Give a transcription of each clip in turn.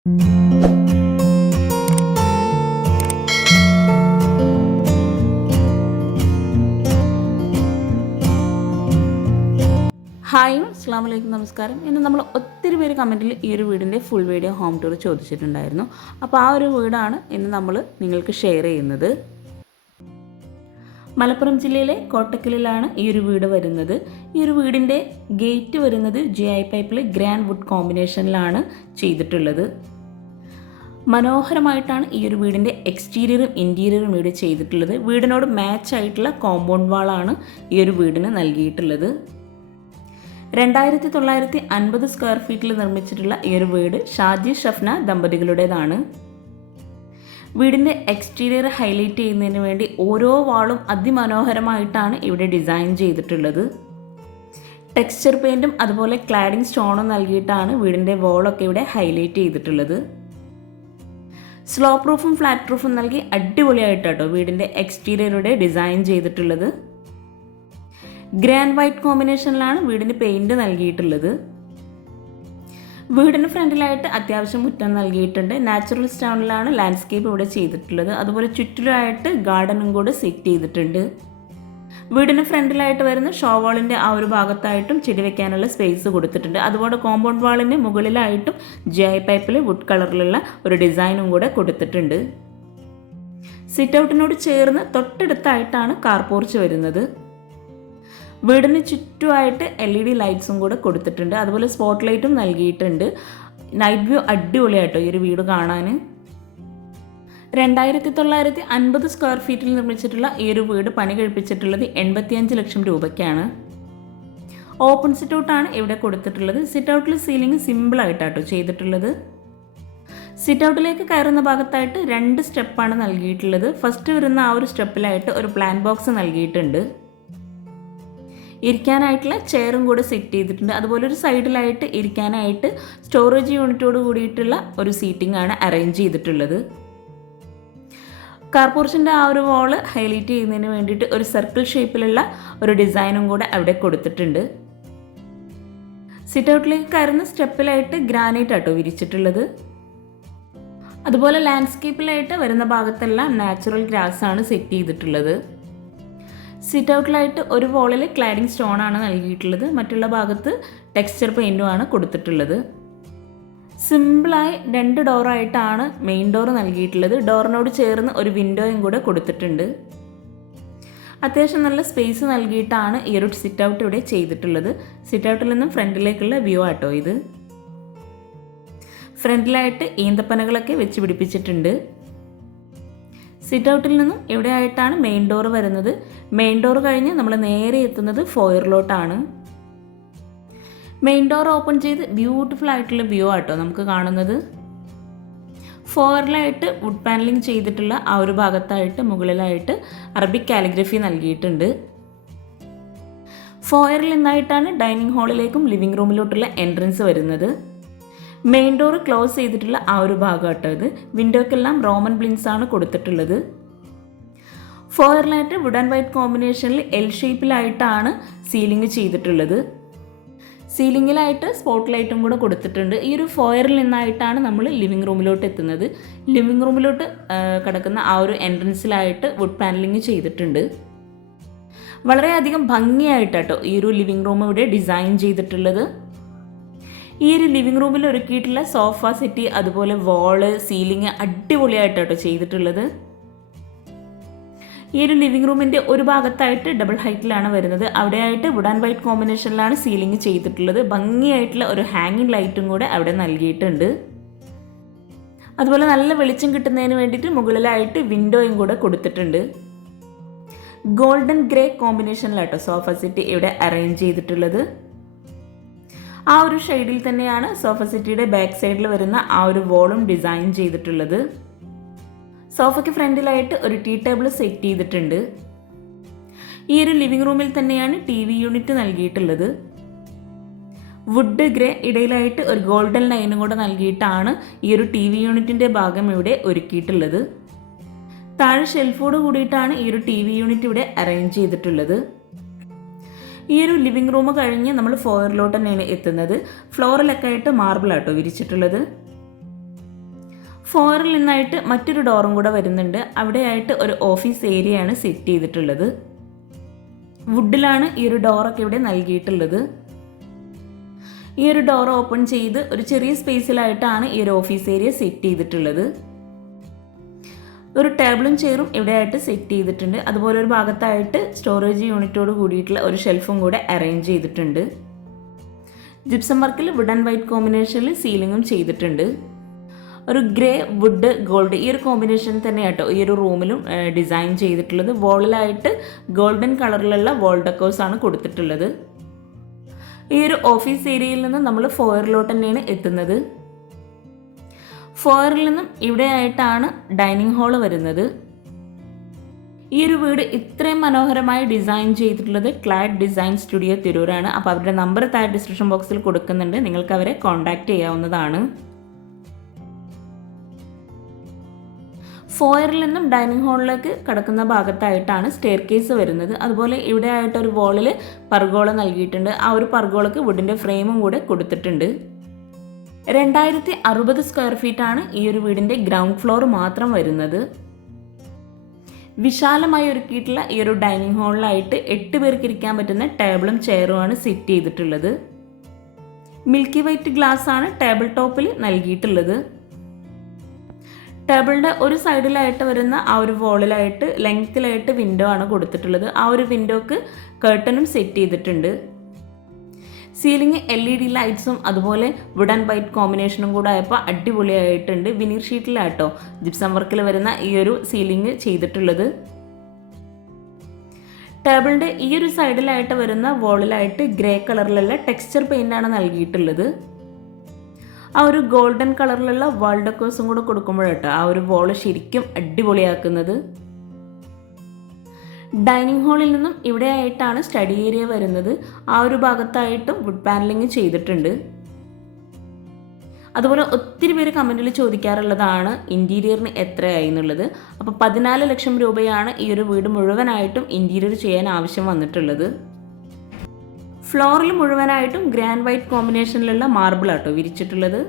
Hi, അസ്സലാമു അലൈക്കും, നമസ്കാരം. ഇന്ന് നമ്മൾ ഒത്തിരി പേര് കമൻറ്റിൽ ഈ ഒരു വീടിൻ്റെ ഫുൾ വീഡിയോ ഹോം ടൂർ ചോദിച്ചിട്ടുണ്ടായിരുന്നു. അപ്പോൾ ആ ഒരു വീടാണ് ഇന്ന് നമ്മൾ നിങ്ങൾക്ക് ഷെയർ ചെയ്യുന്നത്. മലപ്പുറം ജില്ലയിലെ കോട്ടക്കലിലാണ് ഈ ഒരു വീട് വരുന്നത്. ഈ ഒരു വീടിൻ്റെ ഗേറ്റ് വരുന്നത് GI പൈപ്പിൽ ഗ്രാൻഡ് വുഡ് കോമ്പിനേഷനിലാണ് ചെയ്തിട്ടുള്ളത്. മനോഹരമായിട്ടാണ് ഈ ഒരു വീടിൻ്റെ എക്സ്റ്റീരിയറും ഇൻറ്റീരിയറും ഇവിടെ ചെയ്തിട്ടുള്ളത്. വീടിനോട് മാച്ച് ആയിട്ടുള്ള കോമ്പൗണ്ട് വാളാണ് ഈ ഒരു വീടിന് നൽകിയിട്ടുള്ളത്. 2950 സ്ക്വയർ ഫീറ്റിൽ നിർമ്മിച്ചിട്ടുള്ള ഈ ഒരു വീട് ഷാജി ഷഫ്ന ദമ്പതികളുടേതാണ്. വീടിൻ്റെ എക്സ്റ്റീരിയർ ഹൈലൈറ്റ് ചെയ്യുന്നതിന് വേണ്ടി ഓരോ വാളും അതിമനോഹരമായിട്ടാണ് ഇവിടെ ഡിസൈൻ ചെയ്തിട്ടുള്ളത്. ടെക്സ്ചർ പെയിൻറ്റും അതുപോലെ ക്ലാഡിംഗ് സ്റ്റോണും നൽകിയിട്ടാണ് വീടിൻ്റെ വാളൊക്കെ ഇവിടെ ഹൈലൈറ്റ് ചെയ്തിട്ടുള്ളത്. സ്ലോ പ്രൂഫും ഫ്ലാറ്റ് പ്രൂഫും നൽകി അടിപൊളിയായിട്ടാട്ടോ വീടിൻ്റെ എക്സ്റ്റീരിയറുടെ ഡിസൈൻ ചെയ്തിട്ടുള്ളത്. ഗ്രാൻഡ് വൈറ്റ് കോമ്പിനേഷനിലാണ് വീടിന് പെയിൻറ് നൽകിയിട്ടുള്ളത്. വീടിന് ഫ്രണ്ടിലായിട്ട് അത്യാവശ്യം മുറ്റം നൽകിയിട്ടുണ്ട്. നാച്ചുറൽ സ്റ്റോണിലാണ് ലാൻഡ്സ്കേപ്പ് ഇവിടെ ചെയ്തിട്ടുള്ളത്. അതുപോലെ ചുറ്റിലുമായിട്ട് ഗാർഡനും കൂടെ സെറ്റ് ചെയ്തിട്ടുണ്ട്. വീടിന് ഫ്രണ്ടിലായിട്ട് വരുന്ന ഷോ വാളിൻ്റെ ആ ഒരു ഭാഗത്തായിട്ടും ചെടി വെക്കാനുള്ള സ്പേസ് കൊടുത്തിട്ടുണ്ട്. അതുപോലെ കോമ്പൗണ്ട് വാളിൻ്റെ മുകളിലായിട്ടും GI പൈപ്പിൽ വുഡ് കളറിലുള്ള ഒരു ഡിസൈനും കൂടെ കൊടുത്തിട്ടുണ്ട്. സിറ്റ് ഔട്ടിനോട് ചേർന്ന് തൊട്ടടുത്തായിട്ടാണ് കാർ പോർച്ച് വരുന്നത്. വീടിന് ചുറ്റുമായിട്ട് LED ലൈറ്റ്സും കൂടെ കൊടുത്തിട്ടുണ്ട്. അതുപോലെ സ്പോട്ട് ലൈറ്റും നൽകിയിട്ടുണ്ട്. നൈറ്റ് വ്യൂ അടിപൊളിയായിട്ടോ ഈ ഒരു വീട് കാണാൻ. 2950 സ്ക്വയർ ഫീറ്റിൽ നിർമ്മിച്ചിട്ടുള്ള ഈ ഒരു വീട് പണി കഴിപ്പിച്ചിട്ടുള്ളത് 85 ലക്ഷം രൂപയ്ക്കാണ്. ഓപ്പൺ സിറ്റ് ഔട്ടാണ് ഇവിടെ കൊടുത്തിട്ടുള്ളത്. സിറ്റ് ഔട്ടിൽ സീലിംഗ് സിമ്പിളായിട്ടാട്ടോ ചെയ്തിട്ടുള്ളത്. സിറ്റ് ഔട്ടിലേക്ക് കയറുന്ന ഭാഗത്തായിട്ട് 2 സ്റ്റെപ്പാണ് നൽകിയിട്ടുള്ളത്. ഫസ്റ്റ് വരുന്ന ആ ഒരു സ്റ്റെപ്പിലായിട്ട് ഒരു പ്ലാൻ ബോക്സ് നൽകിയിട്ടുണ്ട്. ഇരിക്കാനായിട്ടുള്ള ചെയറും കൂടെ സെറ്റ് ചെയ്തിട്ടുണ്ട്. അതുപോലെ ഒരു സൈഡിലായിട്ട് ഇരിക്കാനായിട്ട് സ്റ്റോറേജ് യൂണിറ്റോട് കൂടിയിട്ടുള്ള ഒരു സീറ്റിംഗ് ആണ് അറേഞ്ച് ചെയ്തിട്ടുള്ളത്. കാർ പോർച്ചിൻ്റെ ആ ഒരു വാള് ഹൈലൈറ്റ് ചെയ്യുന്നതിന് വേണ്ടിയിട്ട് ഒരു സർക്കിൾ ഷേപ്പിലുള്ള ഒരു ഡിസൈനും കൂടെ അവിടെ കൊടുത്തിട്ടുണ്ട്. സിറ്റ് ഔട്ടിലേക്ക് കയറുന്ന സ്റ്റെപ്പിലായിട്ട് ഗ്രാനൈറ്റ് ആട്ടോ വിരിച്ചിട്ടുള്ളത്. അതുപോലെ ലാൻഡ്സ്കേപ്പിലായിട്ട് വരുന്ന ഭാഗത്തെല്ലാം നാച്ചുറൽ ഗ്രാസ് ആണ് സെറ്റ് ചെയ്തിട്ടുള്ളത്. സിറ്റ് ഔട്ടിലായിട്ട് ഒരു വോളിൽ ക്ലാഡിംഗ് സ്റ്റോൺ ആണ് നൽകിയിട്ടുള്ളത്. മറ്റുള്ള ഭാഗത്ത് ടെക്സ്ചർ പെയിൻറ്റുമാണ് കൊടുത്തിട്ടുള്ളത്. സിമ്പിളായി 2 ഡോറായിട്ടാണ് മെയിൻ ഡോർ നൽകിയിട്ടുള്ളത്. ഡോറിനോട് ചേർന്ന് ഒരു വിൻഡോയും കൂടെ കൊടുത്തിട്ടുണ്ട്. അത്യാവശ്യം നല്ല സ്പേസ് നൽകിയിട്ടാണ് ഈ ഒരു സിറ്റ് ഔട്ട് ഇവിടെ ചെയ്തിട്ടുള്ളത്. സിറ്റ് ഔട്ടിൽ നിന്നും ഫ്രണ്ടിലേക്കുള്ള വ്യൂ ആട്ടോ ഇത്. ഫ്രണ്ടിലായിട്ട് ഈന്തപ്പനകളൊക്കെ വെച്ച് പിടിപ്പിച്ചിട്ടുണ്ട്. സിറ്റ് ഔട്ടിൽ നിന്നും ഇവിടെ ആയിട്ടാണ് മെയിൻ ഡോർ വരുന്നത്. മെയിൻ ഡോർ കഴിഞ്ഞ് നമ്മൾ നേരെ എത്തുന്നത് ഫോയറിലോട്ടാണ്. മെയിൻ ഡോർ ഓപ്പൺ ചെയ്ത് ബ്യൂട്ടിഫുൾ ആയിട്ടുള്ള വ്യൂ ആട്ടോ നമുക്ക് കാണുന്നത്. ഫോയറിലായിട്ട് വുഡ് പാനലിംഗ് ചെയ്തിട്ടുള്ള ആ ഒരു ഭാഗത്തായിട്ട് മുകളിലായിട്ട് അറബിക് കാലിഗ്രഫി നൽകിയിട്ടുണ്ട്. ഫോയറിൽ നിന്നായിട്ടാണ് ഡൈനിങ് ഹാളിലേക്കും ലിവിംഗ് റൂമിലോട്ടുള്ള എൻട്രൻസ് വരുന്നത്. മെയിൻ ഡോർ ക്ലോസ് ചെയ്തിട്ടുള്ള ആ ഒരു ഭാഗം കേട്ടോ ഇത്. വിൻഡോക്കെല്ലാം റോമൻ ബ്ലിൻസ് ആണ് കൊടുത്തിട്ടുള്ളത്. ഫോയറിലായിട്ട് വുഡ് ആൻഡ് വൈറ്റ് കോമ്പിനേഷനിൽ L ഷേപ്പിലായിട്ടാണ് സീലിംഗ് ചെയ്തിട്ടുള്ളത്. സീലിംഗിലായിട്ട് സ്പോട്ട് ലൈറ്റും കൂടെ കൊടുത്തിട്ടുണ്ട്. ഈ ഒരു ഫോയറിൽ നിന്നായിട്ടാണ് നമ്മൾ ലിവിംഗ് റൂമിലോട്ട് എത്തുന്നത്. ലിവിംഗ് റൂമിലോട്ട് കിടക്കുന്ന ആ ഒരു എൻട്രൻസിലായിട്ട് വുഡ് പാനലിംഗ് ചെയ്തിട്ടുണ്ട്. വളരെയധികം ഭംഗിയായിട്ടാട്ടോ ഈ ഒരു ലിവിംഗ് റൂം ഇവിടെ ഡിസൈൻ ചെയ്തിട്ടുള്ളത്. ഈ ഒരു ലിവിംഗ് റൂമിൽ ഒരുക്കിയിട്ടുള്ള സോഫ സെറ്റ് അതുപോലെ വാള് സീലിംഗ് അടിപൊളിയായിട്ടോ ചെയ്തിട്ടുള്ളത്. ഈ ഒരു ലിവിംഗ് റൂമിൻ്റെ ഒരു ഭാഗത്തായിട്ട് ഡബിൾ ഹൈറ്റിലാണ് വരുന്നത്. അവിടെയായിട്ട് വുഡ് ആൻഡ് വൈറ്റ് കോമ്പിനേഷനിലാണ് സീലിംഗ് ചെയ്തിട്ടുള്ളത്. ഭംഗിയായിട്ടുള്ള ഒരു ഹാങ്ങിങ് ലൈറ്റും കൂടെ അവിടെ നൽകിയിട്ടുണ്ട്. അതുപോലെ നല്ല വെളിച്ചം കിട്ടുന്നതിന് വേണ്ടിയിട്ട് മുകളിലായിട്ട് വിൻഡോയും കൂടെ കൊടുത്തിട്ടുണ്ട്. ഗോൾഡൻ ഗ്രേ കോമ്പിനേഷനിലാട്ടോ സോഫ സെറ്റ് ഇവിടെ അറേഞ്ച് ചെയ്തിട്ടുള്ളത്. ആ ഒരു ഷെയ്ഡിൽ തന്നെയാണ് സോഫ സെറ്റിയുടെ ബാക്ക് സൈഡിൽ വരുന്ന ആ ഒരു വോളും ഡിസൈൻ ചെയ്തിട്ടുള്ളത്. സോഫയ്ക്ക് ഫ്രണ്ടിലായിട്ട് ഒരു ടീ ടേബിൾ സെറ്റ് ചെയ്തിട്ടുണ്ട്. ഈ ഒരു ലിവിംഗ് റൂമിൽ തന്നെയാണ് TV യൂണിറ്റ് നൽകിയിട്ടുള്ളത്. വുഡ് ഗ്രേ ഇടയിലായിട്ട് ഒരു ഗോൾഡൻ ലൈനും കൂടെ നൽകിയിട്ടാണ് ഈ ഒരു TV യൂണിറ്റിൻ്റെ ഭാഗം ഇവിടെ ഒരുക്കിയിട്ടുള്ളത്. താഴെ ഷെൽഫോട് കൂടിയിട്ടാണ് ഈ ഒരു TV യൂണിറ്റ് ഇവിടെ അറേഞ്ച് ചെയ്തിട്ടുള്ളത്. ഈ ഒരു ലിവിംഗ് റൂം കഴിഞ്ഞ് നമ്മൾ ഫോയറിലോട്ട് തന്നെയാണ് എത്തുന്നത്. ഫ്ലോറിലൊക്കെ ആയിട്ട് മാർബിൾ ആട്ടോ വിരിച്ചിട്ടുള്ളത്. ഫോയറിൽ നിന്നായിട്ട് മറ്റൊരു ഡോറും കൂടെ വരുന്നുണ്ട്. അവിടെയായിട്ട് ഒരു ഓഫീസ് ഏരിയയാണ് സെറ്റ് ചെയ്തിട്ടുള്ളത്. വുഡിലാണ് ഈ ഒരു ഡോറൊക്കെ ഇവിടെ നൽകിയിട്ടുള്ളത്. ഈ ഒരു ഡോർ ഓപ്പൺ ചെയ്ത് ഒരു ചെറിയ സ്പേസിലായിട്ടാണ് ഈ ഒരു ഓഫീസ് ഏരിയ സെറ്റ് ചെയ്തിട്ടുള്ളത്. ഒരു ടേബിളും ചെയറും ഇവിടെയായിട്ട് സെറ്റ് ചെയ്തിട്ടുണ്ട്. അതുപോലെ ഒരു ഭാഗത്തായിട്ട് സ്റ്റോറേജ് യൂണിറ്റോട് കൂടിയിട്ടുള്ള ഒരു ഷെൽഫും കൂടെ അറേഞ്ച് ചെയ്തിട്ടുണ്ട്. ജിപ്സം വർക്കിൽ വുഡ് ആൻഡ് വൈറ്റ് കോമ്പിനേഷനിൽ സീലിങ്ങും ചെയ്തിട്ടുണ്ട്. ഒരു ഗ്രേ വുഡ് ഗോൾഡ് ഈ ഒരു കോമ്പിനേഷൻ തന്നെയാട്ടോ ഈ ഒരു റൂമിലും ഡിസൈൻ ചെയ്തിട്ടുള്ളത്. വോളിലായിട്ട് ഗോൾഡൻ കളറിലുള്ള വോൾ ഡെക്കോഴ്സാണ് കൊടുത്തിട്ടുള്ളത്. ഈ ഒരു ഓഫീസ് ഏരിയയിൽ നിന്ന് നമ്മൾ ഫോയറിലോട്ട് തന്നെയാണ് എത്തുന്നത്. ഫോയറിൽ നിന്നും ഇവിടെയായിട്ടാണ് ഡൈനിങ് ഹാള് വരുന്നത്. ഈ ഒരു വീട് ഇത്രയും മനോഹരമായി ഡിസൈൻ ചെയ്തിട്ടുള്ളത് ക്ലാഡ് ഡിസൈൻ സ്റ്റുഡിയോ തിരൂരാണ്. അപ്പോൾ അവരുടെ നമ്പർ താഴെ ഡിസ്ക്രിപ്ഷൻ ബോക്സിൽ കൊടുക്കുന്നുണ്ട്, നിങ്ങൾക്ക് അവരെ കോൺടാക്റ്റ് ചെയ്യാവുന്നതാണ്. ഫോയറിൽ നിന്നും ഡൈനിങ് ഹാളിലേക്ക് കടക്കുന്ന ഭാഗത്തായിട്ടാണ് സ്റ്റെയർ കേസ് വരുന്നത്. അതുപോലെ ഇവിടെ ആയിട്ടൊരു വോളിൽ പർഗോള നൽകിയിട്ടുണ്ട്. ആ ഒരു പർഗോളക്ക് വുഡിൻ്റെ ഫ്രെയിമും കൂടെ കൊടുത്തിട്ടുണ്ട്. 2060 സ്ക്വയർ ഫീറ്റാണ് ഈ ഒരു വീടിൻ്റെ ഗ്രൗണ്ട് ഫ്ലോർ മാത്രം വരുന്നത്. വിശാലമായി ഒരുക്കിയിട്ടുള്ള ഈ ഒരു ഡൈനിങ് ഹാളിലായിട്ട് 8 പേർക്ക് ഇരിക്കാൻ പറ്റുന്ന ടേബിളും ചെയറുമാണ് സെറ്റ് ചെയ്തിട്ടുള്ളത്. മിൽക്കി വൈറ്റ് ഗ്ലാസ് ആണ് ടേബിൾ ടോപ്പിൽ നൽകിയിട്ടുള്ളത്. ടേബിളിൻ്റെ ഒരു സൈഡിലായിട്ട് വരുന്ന ആ ഒരു വോളിലായിട്ട് ലെങ്ത്തിലായിട്ട് വിൻഡോ ആണ് കൊടുത്തിട്ടുള്ളത്. ആ ഒരു വിൻഡോക്ക് കർട്ടനും സെറ്റ് ചെയ്തിട്ടുണ്ട്. സീലിംഗ് LED ലൈറ്റ്സും അതുപോലെ വുഡ് ആൻഡ് വൈറ്റ് കോമ്പിനേഷനും കൂടെ ആയപ്പോൾ അടിപൊളിയായിട്ടുണ്ട്. വിനീർ ഷീറ്റിലാട്ടോ ജിപ്സം വർക്കിൽ വരുന്ന ഈ ഒരു സീലിംഗ് ചെയ്തിട്ടുള്ളത്. ടേബിളിൻ്റെ ഈ ഒരു സൈഡിലായിട്ട് വരുന്ന വോളിലായിട്ട് ഗ്രേ കളറിലുള്ള ടെക്സ്ചർ പെയിൻ്റാണ് നൽകിയിട്ടുള്ളത്. ആ ഒരു ഗോൾഡൻ കളറിലുള്ള വാൾ ഡെക്കോഴ്സും കൂടെ കൊടുക്കുമ്പോഴാട്ടോ ആ ഒരു വോള് ശരിക്കും അടിപൊളിയാക്കുന്നത്. ഡൈനിങ് ഹാളിൽ നിന്നും ഇവിടെയായിട്ടാണ് സ്റ്റഡി ഏരിയ വരുന്നത്. ആ ഒരു ഭാഗത്തായിട്ടും വുഡ് പാനലിങ് ചെയ്തിട്ടുണ്ട്. അതുപോലെ ഒത്തിരി പേര് കമൻറ്റിൽ ചോദിക്കാറുള്ളതാണ് ഇൻറ്റീരിയറിന് എത്രയായി എന്നുള്ളത്. അപ്പോൾ 14 ലക്ഷം രൂപയാണ് ഈ ഒരു വീട് മുഴുവനായിട്ടും ഇൻറ്റീരിയർ ചെയ്യാൻ ആവശ്യം വന്നിട്ടുള്ളത്. ഫ്ലോറിൽ മുഴുവനായിട്ടും ഗ്രാൻഡ് വൈറ്റ് കോമ്പിനേഷനിലുള്ള മാർബിൾ ആട്ടോ വിരിച്ചിട്ടുള്ളത്.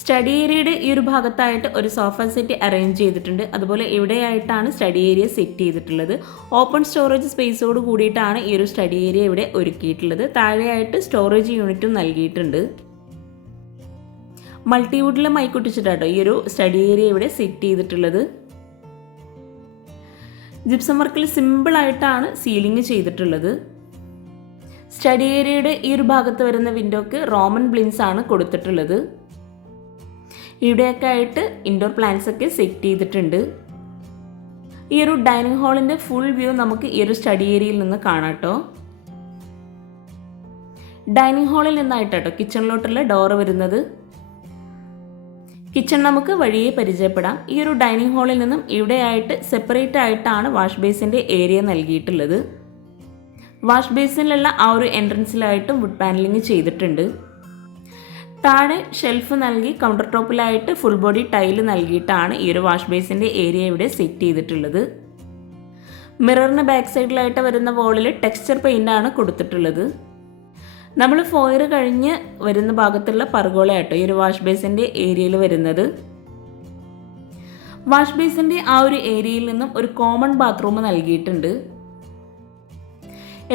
സ്റ്റഡി ഏരിയയുടെ ഈ ഒരു ഭാഗത്തായിട്ട് ഒരു സോഫ സെറ്റ് അറേഞ്ച് ചെയ്തിട്ടുണ്ട്. അതുപോലെ ഇവിടെയായിട്ടാണ് സ്റ്റഡി ഏരിയ സെറ്റ് ചെയ്തിട്ടുള്ളത്. ഓപ്പൺ സ്റ്റോറേജ് സ്പേസോട് കൂടിയിട്ടാണ് ഈ ഒരു സ്റ്റഡി ഏരിയ ഇവിടെ ഒരുക്കിയിട്ടുള്ളത്. താഴെയായിട്ട് സ്റ്റോറേജ് യൂണിറ്റും നൽകിയിട്ടുണ്ട്. മൾട്ടിവുഡിലെ മൈക്കൊട്ടിച്ചിട്ടാട്ടോ ഈ ഒരു സ്റ്റഡി ഏരിയ ഇവിടെ സെറ്റ് ചെയ്തിട്ടുള്ളത്. ജിപ്സം വർക്കിൽ സിമ്പിളായിട്ടാണ് സീലിംഗ് ചെയ്തിട്ടുള്ളത്. സ്റ്റഡി ഏരിയയുടെ ഈ ഒരു ഭാഗത്ത് വരുന്ന വിൻഡോക്ക് റോമൻ ബ്ലിൻസ് ആണ് കൊടുത്തിട്ടുള്ളത്. ഇവിടെയൊക്കെ ആയിട്ട് ഇൻഡോർ പ്ലാന്റ്സ് ഒക്കെ സെറ്റ് ചെയ്തിട്ടുണ്ട്. ഈ ഒരു ഡൈനിങ് ഹാളിൻ്റെ ഫുൾ വ്യൂ നമുക്ക് ഈ ഒരു സ്റ്റഡി ഏരിയയിൽ നിന്ന് കാണാട്ടോ. ഡൈനിങ് ഹാളിൽ നിന്നായിട്ടോ കിച്ചണിലോട്ടുള്ള ഡോറ് വരുന്നത്. കിച്ചൺ നമുക്ക് വഴിയെ പരിചയപ്പെടാം. ഈ ഒരു ഡൈനിങ് ഹാളിൽ നിന്നും ഇവിടെയായിട്ട് സെപ്പറേറ്റ് ആയിട്ടാണ് വാഷ് ബേസിൻ്റെ ഏരിയ നൽകിയിട്ടുള്ളത്. വാഷ് ബേസിനുള്ള ആ ഒരു എൻട്രൻസിലായിട്ടും വുഡ് പാനലിങ് ചെയ്തിട്ടുണ്ട്. താഴെ ഷെൽഫ് നൽകി കൗണ്ടർ ടോപ്പിലായിട്ട് ഫുൾ ബോഡി ടൈല് നൽകിയിട്ടാണ് ഈ ഒരു വാഷ് ബേസിൻ്റെ ഏരിയ ഇവിടെ സെറ്റ് ചെയ്തിട്ടുള്ളത്. മിററിന് ബാക്ക് സൈഡിലായിട്ട് വരുന്ന വോളിൽ ടെക്സ്ചർ പെയിൻ്റാണ് കൊടുത്തിട്ടുള്ളത്. നമ്മൾ ഫോയർ കഴിഞ്ഞ് വരുന്ന ഭാഗത്തുള്ള പർഗോളയാട്ടോ ഈ ഒരു വാഷ് ബേസിൻ്റെ ഏരിയയിൽ വരുന്നത്. വാഷ് ബേസിൻ്റെ ആ ഒരു ഏരിയയിൽ നിന്നും ഒരു കോമൺ ബാത്റൂം നൽകിയിട്ടുണ്ട്.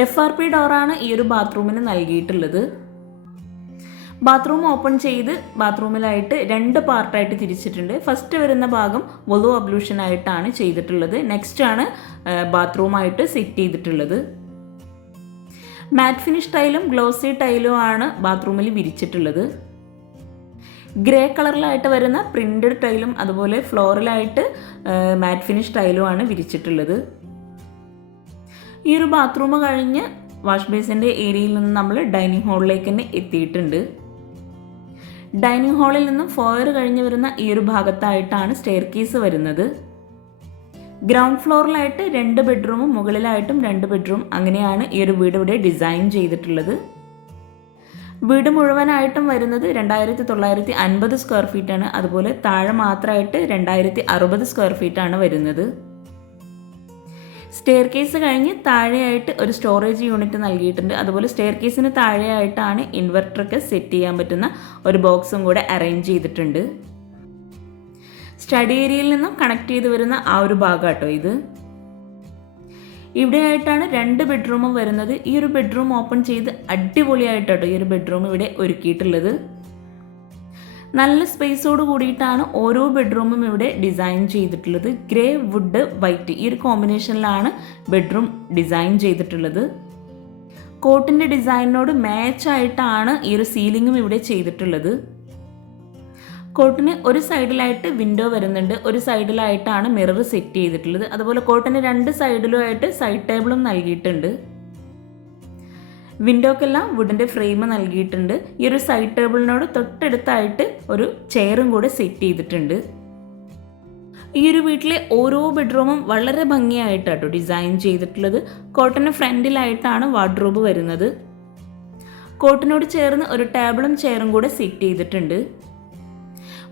FRP ഡോറാണ് ഈ ഒരു ബാത്റൂമിന് നൽകിയിട്ടുള്ളത്. ബാത്റൂം ഓപ്പൺ ചെയ്ത് ബാത്റൂമിലായിട്ട് 2 പാർട്ടായിട്ട് തിരിച്ചിട്ടുണ്ട്. ഫസ്റ്റ് വരുന്ന ഭാഗം വുളു അബ്ലൂഷൻ ആയിട്ടാണ് ചെയ്തിട്ടുള്ളത്. നെക്സ്റ്റ് ആണ് ബാത്റൂമായിട്ട് സെറ്റ് ചെയ്തിട്ടുള്ളത്. മാറ്റ് ഫിനിഷ് ടൈലും ഗ്ലോസി ടൈലും ആണ് ബാത്റൂമിൽ വിരിച്ചിട്ടുള്ളത്. ഗ്രേ കളറിലായിട്ട് വരുന്ന പ്രിന്റഡ് ടൈലും അതുപോലെ ഫ്ലോറിലായിട്ട് മാറ്റ് ഫിനിഷ് ടൈലും ആണ് വിരിച്ചിട്ടുള്ളത്. ഈ ഒരു ബാത്റൂം കഴിഞ്ഞ് വാഷ് ബേസിൻ്റെ ഏരിയയിൽ നിന്ന് നമ്മൾ ഡൈനിങ് ഹാളിലേക്ക് തന്നെ എത്തിയിട്ടുണ്ട്. ഡൈനിങ് ഹാളിൽ നിന്നും ഫോയർ കഴിഞ്ഞ് വരുന്ന ഈ ഒരു ഭാഗത്തായിട്ടാണ് സ്റ്റെയർ കേസ് വരുന്നത്. ഗ്രൗണ്ട് ഫ്ലോറിലായിട്ട് 2 ബെഡ്റൂമും മുകളിലായിട്ടും 2 ബെഡ്റൂം, അങ്ങനെയാണ് ഈ ഒരു വീട് ഇവിടെ ഡിസൈൻ ചെയ്തിട്ടുള്ളത്. വീട് മുഴുവനായിട്ടും വരുന്നത് 2950 സ്ക്വയർ ഫീറ്റാണ്. അതുപോലെ താഴെ മാത്രമായിട്ട് 2060 സ്ക്വയർ ഫീറ്റാണ് വരുന്നത്. സ്റ്റെയർ കേസ് കഴിഞ്ഞ് താഴെയായിട്ട് ഒരു സ്റ്റോറേജ് യൂണിറ്റ് നൽകിയിട്ടുണ്ട്. അതുപോലെ സ്റ്റെയർ കേസിന് താഴെയായിട്ടാണ് ഇൻവെർട്ടറൊക്കെ സെറ്റ് ചെയ്യാൻ പറ്റുന്ന ഒരു ബോക്സും കൂടെ അറേഞ്ച് ചെയ്തിട്ടുണ്ട്. സ്റ്റഡി ഏരിയയിൽ നിന്നും കണക്ട് ചെയ്ത് വരുന്ന ആ ഒരു ഭാഗം കേട്ടോ ഇത്. ഇവിടെയായിട്ടാണ് 2 ബെഡ്റൂമും വരുന്നത്. ഈ ഒരു ബെഡ്റൂം ഓപ്പൺ ചെയ്ത് അടിപൊളിയായിട്ടോ ഈ ഒരു ബെഡ്റൂം ഇവിടെ ഒരുക്കിയിട്ടുള്ളത്. നല്ല സ്പേസോട് കൂടിയിട്ടാണ് ഓരോ ബെഡ്റൂമും ഇവിടെ ഡിസൈൻ ചെയ്തിട്ടുള്ളത്. ഗ്രേ വുഡ് വൈറ്റ് ഈ ഒരു കോമ്പിനേഷനിലാണ് ബെഡ്റൂം ഡിസൈൻ ചെയ്തിട്ടുള്ളത്. കോട്ടിൻ്റെ ഡിസൈനിനോട് മാച്ചായിട്ടാണ് ഈ ഒരു സീലിങ്ങും ഇവിടെ ചെയ്തിട്ടുള്ളത്. കോട്ടിന് ഒരു സൈഡിലായിട്ട് വിൻഡോ വരുന്നുണ്ട്, ഒരു സൈഡിലായിട്ടാണ് മിറർ സെറ്റ് ചെയ്തിട്ടുള്ളത്. അതുപോലെ കോട്ടിന് 2 സൈഡിലുമായിട്ട് സൈഡ് ടേബിളും നൽകിയിട്ടുണ്ട്. വിൻഡോക്കെല്ലാം വുഡിൻ്റെ ഫ്രെയിം നൽകിയിട്ടുണ്ട്. ഈ ഒരു സൈഡ് ടേബിളിനോട് തൊട്ടടുത്തായിട്ട് ഒരു ചെയറും കൂടെ സെറ്റ് ചെയ്തിട്ടുണ്ട്. ഈ ഒരു വീട്ടിലെ ഓരോ ബെഡ്റൂമും വളരെ ഭംഗിയായിട്ടാട്ടോ ഡിസൈൻ ചെയ്തിട്ടുള്ളത്. കോട്ടിന് ഫ്രണ്ടിലായിട്ടാണ് വാർഡ്രോബ് വരുന്നത്. കോട്ടിനോട് ചേർന്ന് ഒരു ടേബിളും ചെയറും കൂടെ സെറ്റ് ചെയ്തിട്ടുണ്ട്.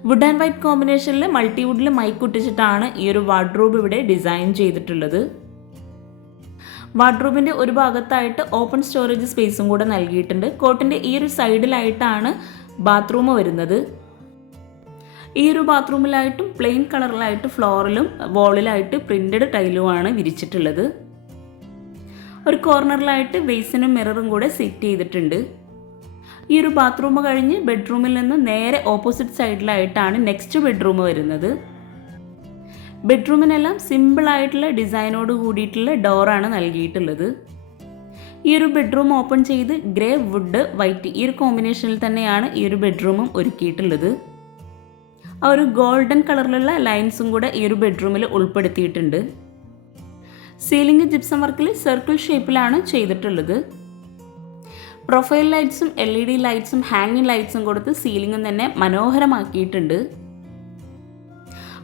വുഡ് ആൻഡ് വൈറ്റ് കോമ്പിനേഷനിൽ മൾട്ടിവുഡിൽ മൈക്ക് ഒട്ടിച്ചിട്ടാണ് ഈ ഒരു വാർഡ്രോബ് ഇവിടെ ഡിസൈൻ ചെയ്തിട്ടുള്ളത്. വാർഡ്രോബിൻ്റെ ഒരു ഭാഗത്തായിട്ട് ഓപ്പൺ സ്റ്റോറേജ് സ്പേസും കൂടെ നൽകിയിട്ടുണ്ട്. കോട്ടിൻ്റെ ഈ ഒരു സൈഡിലായിട്ടാണ് ബാത്റൂം വരുന്നത്. ഈ ഒരു ബാത്റൂമിലായിട്ടും പ്ലെയിൻ കളറിലായിട്ട് ഫ്ലോറിലും വോളിലായിട്ട് പ്രിൻറ്റഡ് ടൈലുമാണ് വിരിച്ചിട്ടുള്ളത്. ഒരു കോർണറിലായിട്ട് ബേസിനും മിററും കൂടെ സെറ്റ് ചെയ്തിട്ടുണ്ട്. ഈ ഒരു ബാത്റൂം കഴിഞ്ഞ് ബെഡ്റൂമിൽ നിന്ന് നേരെ ഓപ്പോസിറ്റ് സൈഡിലായിട്ടാണ് നെക്സ്റ്റ് ബെഡ്റൂം വരുന്നത്. ബെഡ്റൂമിനെല്ലാം സിമ്പിളായിട്ടുള്ള ഡിസൈനോട് കൂടിയിട്ടുള്ള ഡോറാണ് നൽകിയിട്ടുള്ളത്. ഈ ഒരു ബെഡ്റൂം ഓപ്പൺ ചെയ്ത് ഗ്രേ വുഡ് വൈറ്റ് ഈ ഒരു കോമ്പിനേഷനിൽ തന്നെയാണ് ഈ ഒരു ബെഡ്റൂമും ഒരുക്കിയിട്ടുള്ളത്. ആ ഒരു ഗോൾഡൻ കളറിലുള്ള ലൈൻസും കൂടെ ഈ ഒരു ബെഡ്റൂമിൽ ഉൾപ്പെടുത്തിയിട്ടുണ്ട്. സീലിംഗ് ജിപ്സം വർക്കിൽ സർക്കിൾ ഷേപ്പിലാണ് ചെയ്തിട്ടുള്ളത്. പ്രൊഫൈൽ ലൈറ്റ്സും LED ലൈറ്റ്സും ഹാങ്ങിങ് ലൈറ്റ്സും കൊടുത്ത് സീലിംഗും തന്നെ മനോഹരമാക്കിയിട്ടുണ്ട്.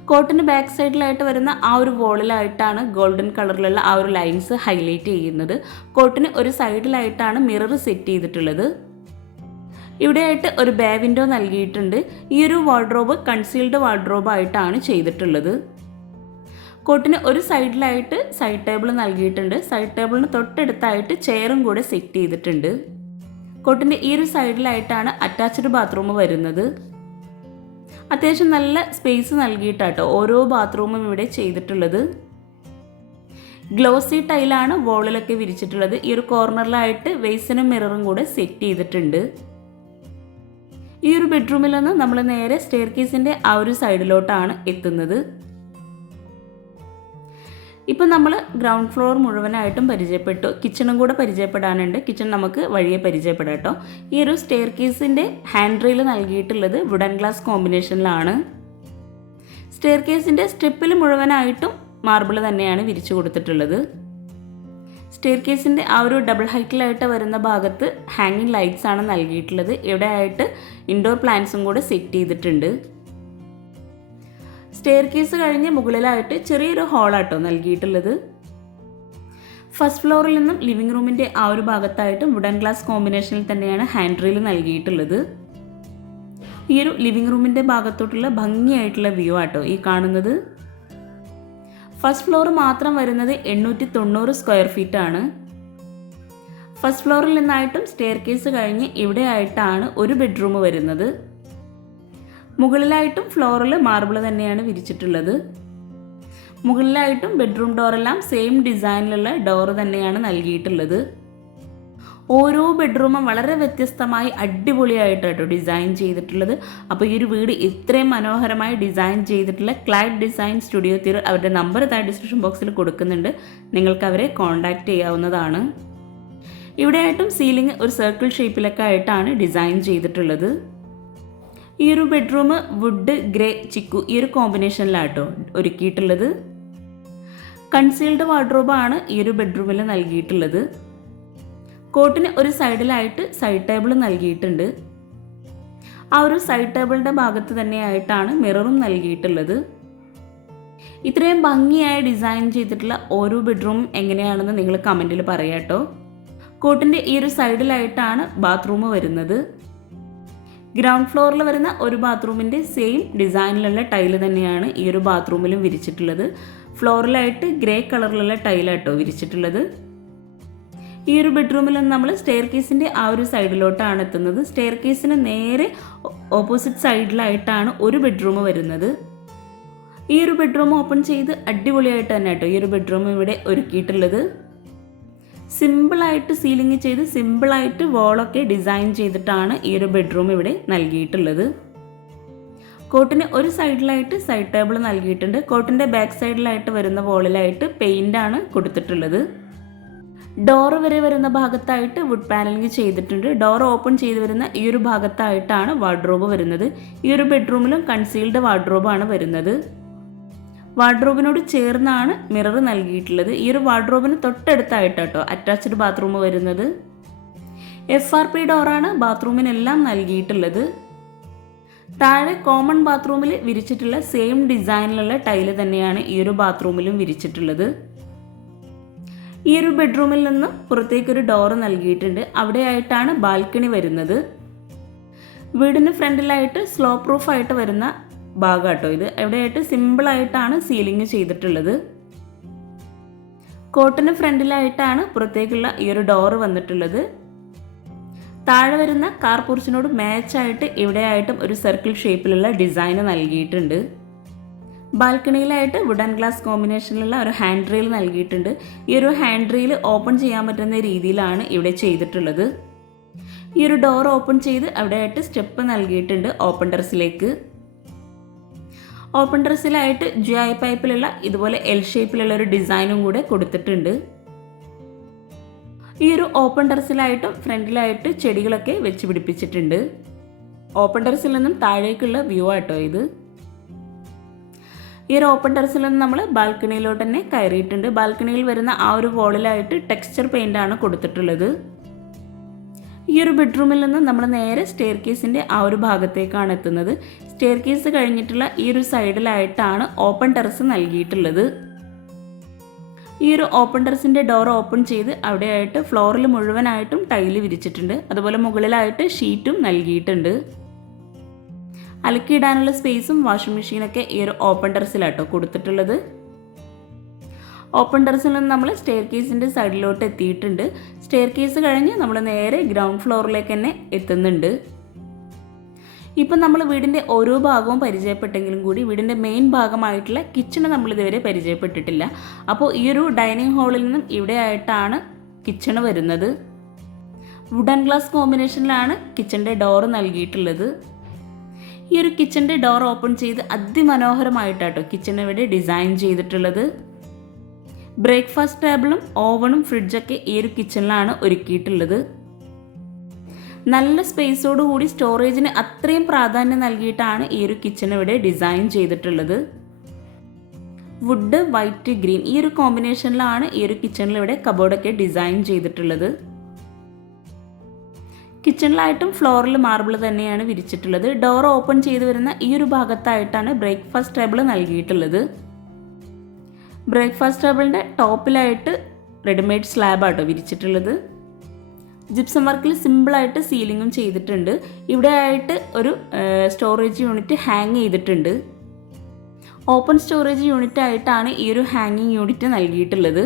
കോട്ടിന് ബാക്ക് സൈഡിലായിട്ട് വരുന്ന ആ ഒരു വോളിലായിട്ടാണ് ഗോൾഡൻ കളറിലുള്ള ആ ഒരു ലൈൻസ് ഹൈലൈറ്റ് ചെയ്യുന്നത്. കോട്ടിന് ഒരു സൈഡിലായിട്ടാണ് മിറർ സെറ്റ് ചെയ്തിട്ടുള്ളത്. ഇവിടെയായിട്ട് ഒരു ബേ വിൻഡോ നൽകിയിട്ടുണ്ട്. ഈ ഒരു വാർഡ്രോബ് കൺസീൽഡ് വാർഡ്രോബ് ആയിട്ടാണ് ചെയ്തിട്ടുള്ളത്. കോട്ടിന് ഒരു സൈഡിലായിട്ട് സൈഡ് ടേബിൾ നൽകിയിട്ടുണ്ട്. സൈഡ് ടേബിളിന് തൊട്ടടുത്തായിട്ട് ചെയറും കൂടെ സെറ്റ് ചെയ്തിട്ടുണ്ട്. കോട്ടിൻ്റെ ഈ ഒരു സൈഡിലായിട്ടാണ് അറ്റാച്ച്ഡ് ബാത്റൂം വരുന്നത്. അത്യാവശ്യം നല്ല സ്പേസ് നൽകിയിട്ടാട്ടോ ഓരോ ബാത്റൂമും ഇവിടെ ചെയ്തിട്ടുള്ളത്. ഗ്ലോസി ടൈലാണ് വോളിലൊക്കെ വിരിച്ചിട്ടുള്ളത്. ഈ ഒരു കോർണറിലായിട്ട് വേസിനും മിററും കൂടെ സെറ്റ് ചെയ്തിട്ടുണ്ട്. ഈ ഒരു ബെഡ്റൂമിൽ നിന്ന് നമ്മൾ നേരെ സ്റ്റെയർ കേസിൻ്റെ ആ ഒരു സൈഡിലോട്ടാണ് എത്തുന്നത്. ഇപ്പം നമ്മൾ ഗ്രൗണ്ട് ഫ്ലോർ മുഴുവനായിട്ടും പരിചയപ്പെട്ടു. കിച്ചണും കൂടെ പരിചയപ്പെടാനുണ്ട്. കിച്ചൺ നമുക്ക് വഴിയെ പരിചയപ്പെടാം കേട്ടോ. ഈ ഒരു സ്റ്റെയർ കേസിൻ്റെ ഹാൻഡ് റെയിൽ നൽകിയിട്ടുള്ളത് വുഡൻ ഗ്ലാസ് കോമ്പിനേഷനിലാണ്. സ്റ്റെയർ കേസിൻ്റെ സ്റ്റെപ്പിൽ മുഴുവനായിട്ടും മാർബിൾ തന്നെയാണ് വിരിച്ചു കൊടുത്തിട്ടുള്ളത്. സ്റ്റെയർ കേസിൻ്റെ ആ ഒരു ഡബിൾ ഹൈറ്റിലായിട്ട് വരുന്ന ഭാഗത്ത് ഹാങ്ങിങ് ലൈറ്റ്സ് ആണ് നൽകിയിട്ടുള്ളത്. ഇവിടെ ആയിട്ട് ഇൻഡോർ പ്ലാന്റ്സും കൂടെ സെറ്റ് ചെയ്തിട്ടുണ്ട്. സ്റ്റെയർ കേസ് കഴിഞ്ഞ് മുകളിലായിട്ട് ചെറിയൊരു ഹോളാട്ടോ നൽകിയിട്ടുള്ളത്. ഫസ്റ്റ് ഫ്ലോറിൽ നിന്നും ലിവിംഗ് റൂമിൻ്റെ ആ ഒരു ഭാഗത്തായിട്ട് വുഡൻ ഗ്ലാസ് കോമ്പിനേഷനിൽ തന്നെയാണ് ഹാൻഡ് റെയിൽ നൽകിയിട്ടുള്ളത്. ഈ ഒരു ലിവിംഗ് റൂമിൻ്റെ ഭാഗത്തോട്ടുള്ള ഭംഗിയായിട്ടുള്ള വ്യൂ ആട്ടോ ഈ കാണുന്നത്. ഫസ്റ്റ് ഫ്ലോർ മാത്രം വരുന്നത് 890 സ്ക്വയർ ഫീറ്റ് ആണ്. ഫസ്റ്റ് ഫ്ലോറിൽ നിന്നായിട്ടും സ്റ്റെയർ കേസ് കഴിഞ്ഞ് ഇവിടെ ആയിട്ടാണ് ഒരു ബെഡ്റൂം വരുന്നത്. മുകളിലായിട്ടും ഫ്ലോറിൽ മാർബിൾ തന്നെയാണ് വിരിച്ചിട്ടുള്ളത്. മുകളിലായിട്ടും ബെഡ്റൂം ഡോറെല്ലാം സെയിം ഡിസൈനിലുള്ള ഡോറ് തന്നെയാണ് നൽകിയിട്ടുള്ളത്. ഓരോ ബെഡ്റൂമും വളരെ വ്യത്യസ്തമായി അടിപൊളിയായിട്ടോ ഡിസൈൻ ചെയ്തിട്ടുള്ളത്. അപ്പോൾ ഈ ഒരു വീട് ഇത്രയും മനോഹരമായി ഡിസൈൻ ചെയ്തിട്ടുള്ള ക്ലൈഡ് ഡിസൈൻ സ്റ്റുഡിയോ തിരൂർ അവരുടെ നമ്പർ താഴെ ഡിസ്ക്രിപ്ഷൻ ബോക്സിൽ കൊടുക്കുന്നുണ്ട്. നിങ്ങൾക്ക് അവരെ കോൺടാക്റ്റ് ചെയ്യാവുന്നതാണ്. ഇവിടെയായിട്ടും സീലിംഗ് ഒരു സർക്കിൾ ഷേപ്പിലൊക്കെ ആയിട്ടാണ് ഡിസൈൻ ചെയ്തിട്ടുള്ളത്. ഈ ഒരു ബെഡ്റൂം വുഡ് ഗ്രേ ചിക്കു ഈ ഒരു കോമ്പിനേഷനിലാട്ടോ ഒരുക്കിയിട്ടുള്ളത്. കൺസീൽഡ് വാർഡ്രോബാണ് ഈ ഒരു ബെഡ്റൂമിൽ നൽകിയിട്ടുള്ളത്. കോട്ടിന് ഒരു സൈഡിലായിട്ട് സൈഡ് ടേബിൾ നൽകിയിട്ടുണ്ട്. ആ ഒരു സൈഡ് ടേബിളിൻ്റെ ഭാഗത്ത് തന്നെയായിട്ടാണ് മിററും നൽകിയിട്ടുള്ളത്. ഇത്രയും ഭംഗിയായി ഡിസൈൻ ചെയ്തിട്ടുള്ള ഓരോ ബെഡ്റൂമും എങ്ങനെയാണെന്ന് നിങ്ങൾ കമൻറ്റിൽ പറയാം കേട്ടോ. കോട്ടിൻ്റെ ഈ ഒരു സൈഡിലായിട്ടാണ് ബാത്റൂം വരുന്നത്. ഗ്രൗണ്ട് ഫ്ലോറിൽ വരുന്ന ഒരു ബാത്റൂമിൻ്റെ സെയിം ഡിസൈനിലുള്ള ടൈല് തന്നെയാണ് ഈ ഒരു ബാത്റൂമിലും വിരിച്ചിട്ടുള്ളത്. ഫ്ലോറിലായിട്ട് ഗ്രേ കളറിലുള്ള ടൈലാട്ടോ വിരിച്ചിട്ടുള്ളത്. ഈ ഒരു ബെഡ്റൂമിൽ നിന്ന് നമ്മൾ സ്റ്റെയർ കേസിൻ്റെ ആ ഒരു സൈഡിലോട്ടാണ് എത്തുന്നത്. സ്റ്റെയർ കേസിന് നേരെ ഓപ്പോസിറ്റ് സൈഡിലായിട്ടാണ് ഒരു ബെഡ്റൂം വരുന്നത്. ഈ ഒരു ബെഡ്റൂം ഓപ്പൺ ചെയ്ത് അടിപൊളിയായിട്ട് തന്നെ കേട്ടോ ഈ ഒരു ബെഡ്റൂം ഇവിടെ ഒരുക്കിയിട്ടുള്ളത്. സിമ്പിളായിട്ട് സീലിംഗ് ചെയ്ത് സിമ്പിളായിട്ട് വോളൊക്കെ ഡിസൈൻ ചെയ്തിട്ടാണ് ഈ ഒരു ബെഡ്റൂം ഇവിടെ നൽകിയിട്ടുള്ളത്. കോട്ടിന് ഒരു സൈഡിലായിട്ട് സൈഡ് ടേബിൾ നൽകിയിട്ടുണ്ട്. കോട്ടിൻ്റെ ബാക്ക് സൈഡിലായിട്ട് വരുന്ന വോളിലായിട്ട് പെയിൻ്റാണ് കൊടുത്തിട്ടുള്ളത്. ഡോറ് വരെ വരുന്ന ഭാഗത്തായിട്ട് വുഡ് പാനലിംഗ് ചെയ്തിട്ടുണ്ട്. ഡോർ ഓപ്പൺ ചെയ്ത് വരുന്ന ഈ ഒരു ഭാഗത്തായിട്ടാണ് വാർഡ്രോബ് വരുന്നത്. ഈ ഒരു ബെഡ്റൂമിലും കൺസീൽഡ് വാർഡ്രോബാണ് വരുന്നത്. വാർഡ്രോബിനോട് ചേർന്നാണ് മിറർ നൽകിയിട്ടുള്ളത്. ഈ ഒരു വാർഡ്രോബിന് തൊട്ടടുത്തായിട്ടോ അറ്റാച്ച്ഡ് ബാത്റൂം വരുന്നത്. FRP ഡോറാണ് ബാത്റൂമിനെല്ലാം നൽകിയിട്ടുള്ളത്. താഴെ കോമൺ ബാത്റൂമിൽ വിരിച്ചിട്ടുള്ള സെയിം ഡിസൈനിലുള്ള ടൈല് തന്നെയാണ് ഈ ഒരു ബാത്റൂമിലും വിരിച്ചിട്ടുള്ളത്. ഈ ഒരു ബെഡ്റൂമിൽ നിന്നും പുറത്തേക്കൊരു ഡോറ് നൽകിയിട്ടുണ്ട്. അവിടെയായിട്ടാണ് ബാൽക്കണി വരുന്നത്. വീടിന് ഫ്രണ്ടിലായിട്ട് സ്ലോ പ്രൂഫായിട്ട് വരുന്ന ഭാഗമാട്ടോ ഇത്. എവിടെയായിട്ട് സിമ്പിളായിട്ടാണ് സീലിംഗ് ചെയ്തിട്ടുള്ളത്. കോട്ടിന് ഫ്രണ്ടിലായിട്ടാണ് പുറത്തേക്കുള്ള ഈ ഒരു ഡോറ് വന്നിട്ടുള്ളത്. താഴെ വരുന്ന കാർ പോർച്ചിനോട് മാച്ചായിട്ട് ഇവിടെയായിട്ടും ഒരു സർക്കിൾ ഷേപ്പിലുള്ള ഡിസൈൻ നൽകിയിട്ടുണ്ട്. ബാൽക്കണിയിലായിട്ട് വുഡൻ ഗ്ലാസ് കോമ്പിനേഷനിലുള്ള ഒരു ഹാൻഡ് റെയിൽ നൽകിയിട്ടുണ്ട്. ഈ ഒരു ഹാൻഡ് റെയിൽ ഓപ്പൺ ചെയ്യാൻ പറ്റുന്ന രീതിയിലാണ് ഇവിടെ ചെയ്തിട്ടുള്ളത്. ഈ ഒരു ഡോർ ഓപ്പൺ ചെയ്ത് അവിടെയായിട്ട് സ്റ്റെപ്പ് നൽകിയിട്ടുണ്ട് ഓപ്പൺ ടെറസിലേക്ക്. ഓപ്പൺ ടെറസിലായിട്ട് GI പൈപ്പിലുള്ള ഇതുപോലെ L ഷേപ്പിലുള്ള ഒരു ഡിസൈനും കൂടെ കൊടുത്തിട്ടുണ്ട്. ഈ ഒരു ഓപ്പൺ ടെറസിലായിട്ടും ഫ്രണ്ടിലായിട്ട് ചെടികളൊക്കെ വെച്ച് പിടിപ്പിച്ചിട്ടുണ്ട്. ഓപ്പൺ ടെറസിൽ നിന്നും താഴേക്കുള്ള വ്യൂ ആട്ടോ ഇത്. ഈ ഒരു ഓപ്പൺ ടെറസിൽ നിന്ന് നമ്മൾ ബാൽക്കണിയിലോട്ട് തന്നെ കയറിയിട്ടുണ്ട്. ബാൽക്കണിയിൽ വരുന്ന ആ ഒരു വോളിലായിട്ട് ടെക്സ്ചർ പെയിൻ്റാണ് കൊടുത്തിട്ടുള്ളത്. ഈ ഒരു ബെഡ്റൂമിൽ നിന്ന് നമ്മൾ നേരെ സ്റ്റെയർ കേസിൻ്റെ ആ ഒരു ഭാഗത്തേക്കാണ് എത്തുന്നത്. സ്റ്റെയർ കേസ് കഴിഞ്ഞിട്ടുള്ള ഈ ഒരു സൈഡിലായിട്ടാണ് ഓപ്പൺ ടെറസ് നൽകിയിട്ടുള്ളത്. ഈ ഒരു ഓപ്പൺ ടെറസിൻ്റെ ഡോർ ഓപ്പൺ ചെയ്ത് അവിടെയായിട്ട് ഫ്ലോറിൽ മുഴുവനായിട്ടും ടൈല് വിരിച്ചിട്ടുണ്ട്. അതുപോലെ മുകളിലായിട്ട് ഷീറ്റും നൽകിയിട്ടുണ്ട്. അലക്കിയിടാനുള്ള സ്പേസും വാഷിംഗ് മെഷീനൊക്കെ ഈ ഒരു ഓപ്പൺ ടെറസിലാട്ടോ കൊടുത്തിട്ടുള്ളത്. ഓപ്പൺ ടെറസിൽ നിന്ന് നമ്മൾ സ്റ്റെയർ കേസിൻ്റെ സൈഡിലോട്ട് എത്തിയിട്ടുണ്ട്. സ്റ്റെയർ കേസ് കഴിഞ്ഞ് നമ്മൾ നേരെ ഗ്രൗണ്ട് ഫ്ലോറിലേക്ക് തന്നെ എത്തുന്നുണ്ട്. ഇപ്പം നമ്മൾ വീടിൻ്റെ ഓരോ ഭാഗവും പരിചയപ്പെട്ടെങ്കിലും കൂടി വീടിൻ്റെ മെയിൻ ഭാഗമായിട്ടുള്ള കിച്ചണ് നമ്മളിതുവരെ പരിചയപ്പെട്ടിട്ടില്ല. അപ്പോൾ ഈ ഒരു ഡൈനിങ് ഹാളിൽ നിന്നും ഇവിടെ ആയിട്ടാണ് കിച്ചണ് വരുന്നത്. വുഡൻ ഗ്ലാസ് കോമ്പിനേഷനിലാണ് കിച്ചൻ്റെ ഡോറ് നൽകിയിട്ടുള്ളത്. ഈ ഒരു കിച്ചൻ്റെ ഡോർ ഓപ്പൺ ചെയ്ത് അതിമനോഹരമായിട്ടാട്ടോ കിച്ചൺ ഇവിടെ ഡിസൈൻ ചെയ്തിട്ടുള്ളത്. ബ്രേക്ക്ഫാസ്റ്റ് ടേബിളും ഓവണും ഫ്രിഡ്ജൊക്കെ ഈ ഒരു കിച്ചണിലാണ് ഒരുക്കിയിട്ടുള്ളത്. നല്ല സ്പേസോടുകൂടി സ്റ്റോറേജിന് അത്രയും പ്രാധാന്യം നൽകിയിട്ടാണ് ഈ ഒരു കിച്ചൺ ഇവിടെ ഡിസൈൻ ചെയ്തിട്ടുള്ളത്. വുഡ്, വൈറ്റ്, ഗ്രീൻ ഈ ഒരു കോമ്പിനേഷനിലാണ് ഈ ഒരു കിച്ചണിൽ ഇവിടെ കബോർഡൊക്കെ ഡിസൈൻ ചെയ്തിട്ടുള്ളത്. കിച്ചണിലായിട്ടും ഫ്ലോറിൽ മാർബിൾ തന്നെയാണ് വിരിച്ചിട്ടുള്ളത്. ഡോർ ഓപ്പൺ ചെയ്ത് വരുന്ന ഈ ഒരു ഭാഗത്തായിട്ടാണ് ബ്രേക്ക്ഫാസ്റ്റ് ടേബിൾ നൽകിയിട്ടുള്ളത്. ബ്രേക്ക്ഫാസ്റ്റ് ടേബിളിൻ്റെ ടോപ്പിലായിട്ട് റെഡിമെയ്ഡ് സ്ലാബാട്ടോ വിരിച്ചിട്ടുള്ളത്. ജിപ്സം വർക്കിൽ സിമ്പിളായിട്ട് സീലിങ്ങും ചെയ്തിട്ടുണ്ട്. ഇവിടെ ആയിട്ട് ഒരു സ്റ്റോറേജ് യൂണിറ്റ് ഹാങ് ചെയ്തിട്ടുണ്ട്. ഓപ്പൺ സ്റ്റോറേജ് യൂണിറ്റ് ആയിട്ടാണ് ഈ ഒരു ഹാങ്ങിങ് യൂണിറ്റ് നൽകിയിട്ടുള്ളത്.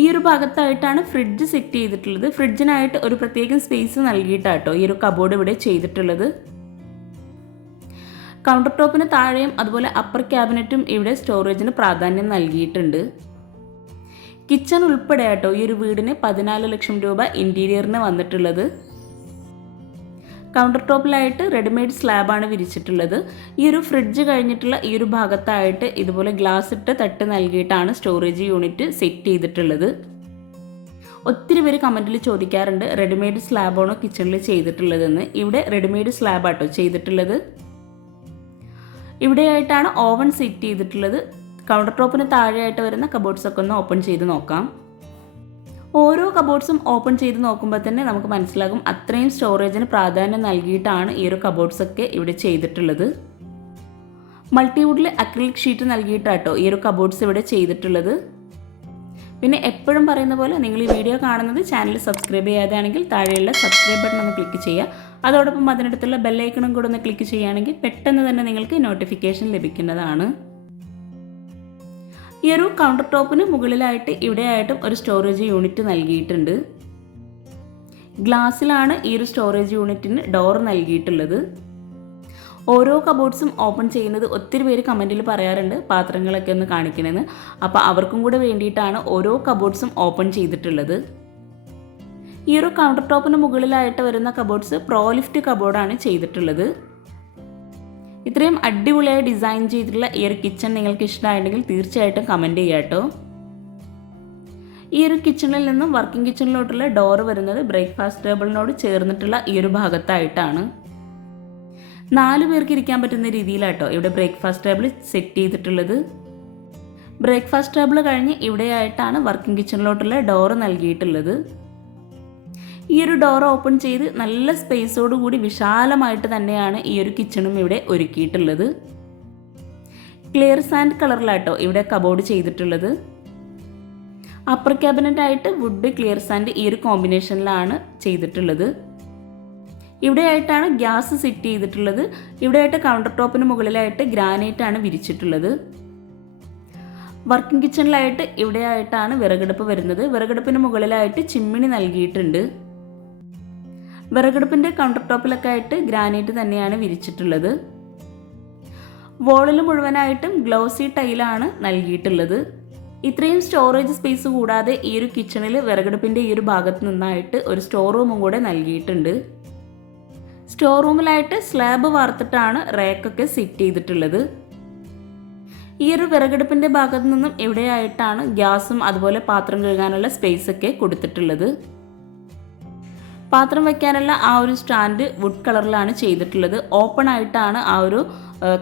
ഈ ഒരു ഭാഗത്തായിട്ടാണ് ഫ്രിഡ്ജ് സെറ്റ് ചെയ്തിട്ടുള്ളത്. ഫ്രിഡ്ജിനായിട്ട് ഒരു പ്രത്യേകം സ്പേസ് നൽകിയിട്ടാട്ടോ ഈ ഒരു കബോർഡ് ഇവിടെ ചെയ്തിട്ടുള്ളത്. കൗണ്ടർ ടോപ്പിന് താഴെയും അതുപോലെ അപ്പർ ക്യാബിനറ്റും ഇവിടെ സ്റ്റോറേജിന് പ്രാധാന്യം നൽകിയിട്ടുണ്ട്. കിച്ചൺ ഉൾപ്പെടെ ആട്ടോ ഈ ഒരു വീടിന് 14 ലക്ഷം രൂപ ഇൻറ്റീരിയറിന് വന്നിട്ടുള്ളത്. കൗണ്ടർ ടോപ്പിലായിട്ട് റെഡിമെയ്ഡ് സ്ലാബാണ് വിരിച്ചിട്ടുള്ളത്. ഈ ഒരു ഫ്രിഡ്ജ് കഴിഞ്ഞിട്ടുള്ള ഈ ഒരു ഭാഗത്തായിട്ട് ഇതുപോലെ ഗ്ലാസ് ഇട്ട് തട്ട് നൽകിയിട്ടാണ് സ്റ്റോറേജ് യൂണിറ്റ് സെറ്റ് ചെയ്തിട്ടുള്ളത്. ഒത്തിരി പേര് കമൻറ്റിൽ ചോദിക്കാറുണ്ട് റെഡിമെയ്ഡ് സ്ലാബാണോ കിച്ചണിൽ ചെയ്തിട്ടുള്ളതെന്ന്. ഇവിടെ റെഡിമെയ്ഡ് സ്ലാബാട്ടോ ചെയ്തിട്ടുള്ളത്. ഇവിടെയായിട്ടാണ് ഓവൻ സെറ്റ് ചെയ്തിട്ടുള്ളത്. കൗണ്ടർ ടോപ്പിന് താഴെയായിട്ട് വരുന്ന കബോർഡ്സൊക്കെ ഒന്ന് ഓപ്പൺ ചെയ്ത് നോക്കാം. ഓരോ കബോർഡ്സും ഓപ്പൺ ചെയ്ത് നോക്കുമ്പോൾ തന്നെ നമുക്ക് മനസ്സിലാകും അത്രയും സ്റ്റോറേജിന് പ്രാധാന്യം നൽകിയിട്ടാണ് ഈ ഒരു കബോർഡ്സൊക്കെ ഇവിടെ ചെയ്തിട്ടുള്ളത്. മൾട്ടിവുഡിൽ അക്രിലിക് ഷീറ്റ് നൽകിയിട്ടാട്ടോ ഈ ഒരു കബോർഡ്സ് ഇവിടെ ചെയ്തിട്ടുള്ളത്. പിന്നെ എപ്പോഴും പറയുന്ന പോലെ നിങ്ങൾ ഈ വീഡിയോ കാണുന്നത് ചാനൽ സബ്സ്ക്രൈബ് ചെയ്യാതെയാണെങ്കിൽ താഴെയുള്ള സബ്സ്ക്രൈബ് ബട്ടൺ ഒന്ന് ക്ലിക്ക് ചെയ്യുക. അതോടൊപ്പം അതിനടുത്തുള്ള ബെല്ലൈക്കണും കൂടെ ഒന്ന് ക്ലിക്ക് ചെയ്യുകയാണെങ്കിൽ പെട്ടെന്ന് തന്നെ നിങ്ങൾക്ക് നോട്ടിഫിക്കേഷൻ ലഭിക്കുന്നതാണ്. ഈ ഒരു കൗണ്ടർ ടോപ്പിന് മുകളിലായിട്ട് ഇവിടെയായിട്ടും ഒരു സ്റ്റോറേജ് യൂണിറ്റ് നൽകിയിട്ടുണ്ട്. ഗ്ലാസ്സിലാണ് ഈ ഒരു സ്റ്റോറേജ് യൂണിറ്റിന് ഡോർ നൽകിയിട്ടുള്ളത്. ഓരോ കബോർഡ്സും ഓപ്പൺ ചെയ്യുന്നത് ഒത്തിരി പേര് കമൻറ്റിൽ പറയാറുണ്ട് പാത്രങ്ങളൊക്കെ ഒന്ന് കാണിക്കണമെന്ന്. അപ്പോൾ അവർക്കും കൂടെ വേണ്ടിയിട്ടാണ് ഓരോ കബോർഡ്സും ഓപ്പൺ ചെയ്തിട്ടുള്ളത്. ഈ ഒരു കൗണ്ടർ ടോപ്പിന് മുകളിലായിട്ട് വരുന്ന കബോർഡ്സ് പ്രോലിഫ്റ്റ് കബോർഡാണ് ചെയ്തിട്ടുള്ളത്. ഇത്രയും അടിപൊളിയായി ഡിസൈൻ ചെയ്തിട്ടുള്ള ഈ ഒരു കിച്ചൺ നിങ്ങൾക്ക് ഇഷ്ടമായിട്ടുണ്ടെങ്കിൽ തീർച്ചയായിട്ടും കമൻറ്റ് ചെയ്യാം കേട്ടോ. ഈ ഒരു കിച്ചണിൽ നിന്നും വർക്കിംഗ് കിച്ചണിലോട്ടുള്ള ഡോർ വരുന്നത് ബ്രേക്ക്ഫാസ്റ്റ് ടേബിളിനോട് ചേർന്നിട്ടുള്ള ഈ ഒരു ഭാഗത്തായിട്ടാണ്. 4 പേർക്ക് ഇരിക്കാൻ പറ്റുന്ന രീതിയിലാട്ടോ ഇവിടെ ബ്രേക്ക്ഫാസ്റ്റ് ടേബിൾ സെറ്റ് ചെയ്തിട്ടുള്ളത്. ബ്രേക്ക്ഫാസ്റ്റ് ടേബിൾ കഴിഞ്ഞ് ഇവിടെയായിട്ടാണ് വർക്കിംഗ് കിച്ചണിലോട്ടുള്ള ഡോർ നൽകിയിട്ടുള്ളത്. ഈ ഒരു ഡോർ ഓപ്പൺ ചെയ്ത് നല്ല സ്പേസോട് കൂടി വിശാലമായിട്ട് തന്നെയാണ് ഈ ഒരു കിച്ചണും ഇവിടെ ഒരുക്കിയിട്ടുള്ളത്. ക്ലിയർ സാൻഡ് കളറിലാട്ടോ ഇവിടെ കബോർഡ് ചെയ്തിട്ടുള്ളത്. അപ്പർ ക്യാബിനറ്റ് ആയിട്ട് വുഡ് ക്ലിയർ സാൻഡ് ഈ ഒരു കോമ്പിനേഷനിലാണ് ചെയ്തിട്ടുള്ളത്. ഇവിടെയായിട്ടാണ് ഗ്യാസ് സെറ്റ് ചെയ്തിട്ടുള്ളത്. ഇവിടെയായിട്ട് കൗണ്ടർ ടോപ്പിന് മുകളിലായിട്ട് ഗ്രാനൈറ്റ് ആണ് വിരിച്ചിട്ടുള്ളത്. വർക്കിംഗ് കിച്ചണിലായിട്ട് ഇവിടെയായിട്ടാണ് വിറകടുപ്പ് വരുന്നത്. വിറകടുപ്പിന് മുകളിലായിട്ട് ചിമ്മിണി നൽകിയിട്ടുണ്ട്. വിറകടുപ്പിൻ്റെ കൗണ്ടർ ടോപ്പിലൊക്കെ ആയിട്ട് ഗ്രാനൈറ്റ് തന്നെയാണ് വിരിച്ചിട്ടുള്ളത്. വോളിൽ മുഴുവനായിട്ടും ഗ്ലോസി ടൈലാണ് നൽകിയിട്ടുള്ളത്. ഇത്രയും സ്റ്റോറേജ് സ്പേസ് കൂടാതെ ഈ ഒരു കിച്ചണിൽ വിറകടുപ്പിൻ്റെ ഈ ഒരു ഭാഗത്ത് നിന്നായിട്ട് ഒരു സ്റ്റോർ റൂമും കൂടെ നൽകിയിട്ടുണ്ട്. സ്റ്റോർ റൂമിലായിട്ട് സ്ലാബ് വാർത്തിട്ടാണ് റാക്കൊക്കെ സെറ്റ് ചെയ്തിട്ടുള്ളത്. ഈ ഒരു വിറകടുപ്പിൻ്റെ ഭാഗത്ത് നിന്നും ഇവിടെയായിട്ടാണ് ഗ്യാസും അതുപോലെ പാത്രം കഴുകാനുള്ള സ്പേസ് ഒക്കെ കൊടുത്തിട്ടുള്ളത്. പാത്രം വയ്ക്കാനുള്ള ആ ഒരു സ്റ്റാൻഡ് വുഡ് കളറിലാണ് ചെയ്തിട്ടുള്ളത്. ഓപ്പൺ ആയിട്ടാണ് ആ ഒരു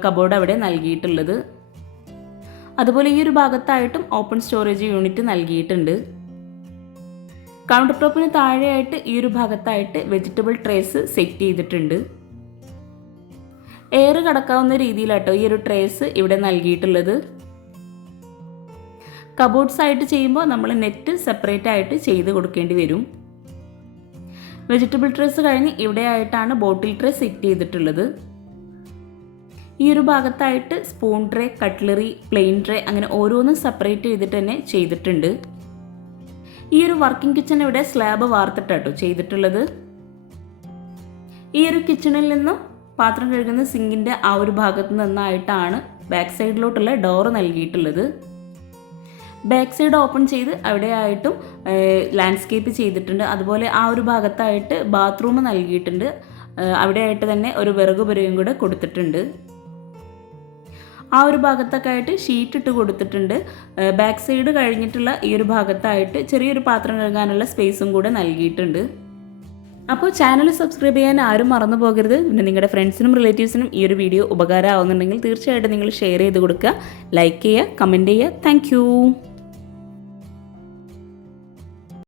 കബോർഡ് അവിടെ നൽകിയിട്ടുള്ളത്. അതുപോലെ ഈ ഒരു ഭാഗത്തായിട്ടും ഓപ്പൺ സ്റ്റോറേജ് യൂണിറ്റ് നൽകിയിട്ടുണ്ട്. കൗണ്ടർ ടോപ്പിന് താഴെയായിട്ട് ഈ ഒരു ഭാഗത്തായിട്ട് വെജിറ്റബിൾ ട്രേസ് സെറ്റ് ചെയ്തിട്ടുണ്ട്. എയർ കടക്കാവുന്ന രീതിയിലാട്ടോ ഈ ഒരു ട്രേസ് ഇവിടെ നൽകിയിട്ടുള്ളത്. കബോർഡ്സ് ആയിട്ട് ചെയ്യുമ്പോൾ നമ്മൾ നെറ്റ് സെപ്പറേറ്റ് ആയിട്ട് ചെയ്ത് കൊടുക്കേണ്ടി വരും. വെജിറ്റബിൾ ട്രേസ് കഴിഞ്ഞ് ഇവിടെയായിട്ടാണ് ബോട്ടിൽ ട്രേ സെറ്റ് ചെയ്തിട്ടുള്ളത്. ഈ ഒരു ഭാഗത്തായിട്ട് spoon tray, cutlery, plain tray അങ്ങനെ ഓരോന്നും സെപ്പറേറ്റ് ചെയ്തിട്ട് തന്നെ ചെയ്തിട്ടുണ്ട്. ഈ ഒരു വർക്കിംഗ് കിച്ചൺ ഇവിടെ സ്ലാബ് വാർത്തിട്ടാട്ടോ ചെയ്തിട്ടുള്ളത്. ഈ ഒരു കിച്ചണിൽ നിന്നും പാത്രം കഴുകുന്ന സിങ്കിൻ്റെ ആ ഒരു ഭാഗത്ത് നിന്നായിട്ടാണ് ബാക്ക് സൈഡിലോട്ടുള്ള ഡോർ നൽകിയിട്ടുള്ളത്. ബാക്ക് സൈഡ് ഓപ്പൺ ചെയ്ത് അവിടെയായിട്ടും ലാൻഡ്സ്കേപ്പ് ചെയ്തിട്ടുണ്ട്. അതുപോലെ ആ ഒരു ഭാഗത്തായിട്ട് ബാത്റൂം നൽകിയിട്ടുണ്ട്. അവിടെയായിട്ട് തന്നെ ഒരു വിറക് പുരയും കൂടെ കൊടുത്തിട്ടുണ്ട്. ആ ഒരു ഭാഗത്തൊക്കെ ആയിട്ട് ഷീറ്റ് ഇട്ട് കൊടുത്തിട്ടുണ്ട്. ബാക്ക് സൈഡ് കഴിഞ്ഞിട്ടുള്ള ഈ ഒരു ഭാഗത്തായിട്ട് ചെറിയൊരു പാത്രം കഴുകാനുള്ള സ്പേസും കൂടെ നൽകിയിട്ടുണ്ട്. അപ്പോൾ ചാനൽ സബ്സ്ക്രൈബ് ചെയ്യാൻ ആരും മറന്നു പോകരുത്. പിന്നെ നിങ്ങളുടെ ഫ്രണ്ട്സിനും റിലേറ്റീവ്സിനും ഈ ഒരു വീഡിയോ ഉപകാരമാവുന്നുണ്ടെങ്കിൽ തീർച്ചയായിട്ടും നിങ്ങൾ ഷെയർ ചെയ്ത് കൊടുക്കുക, ലൈക്ക് ചെയ്യുക, കമൻറ്റ് ചെയ്യുക. താങ്ക്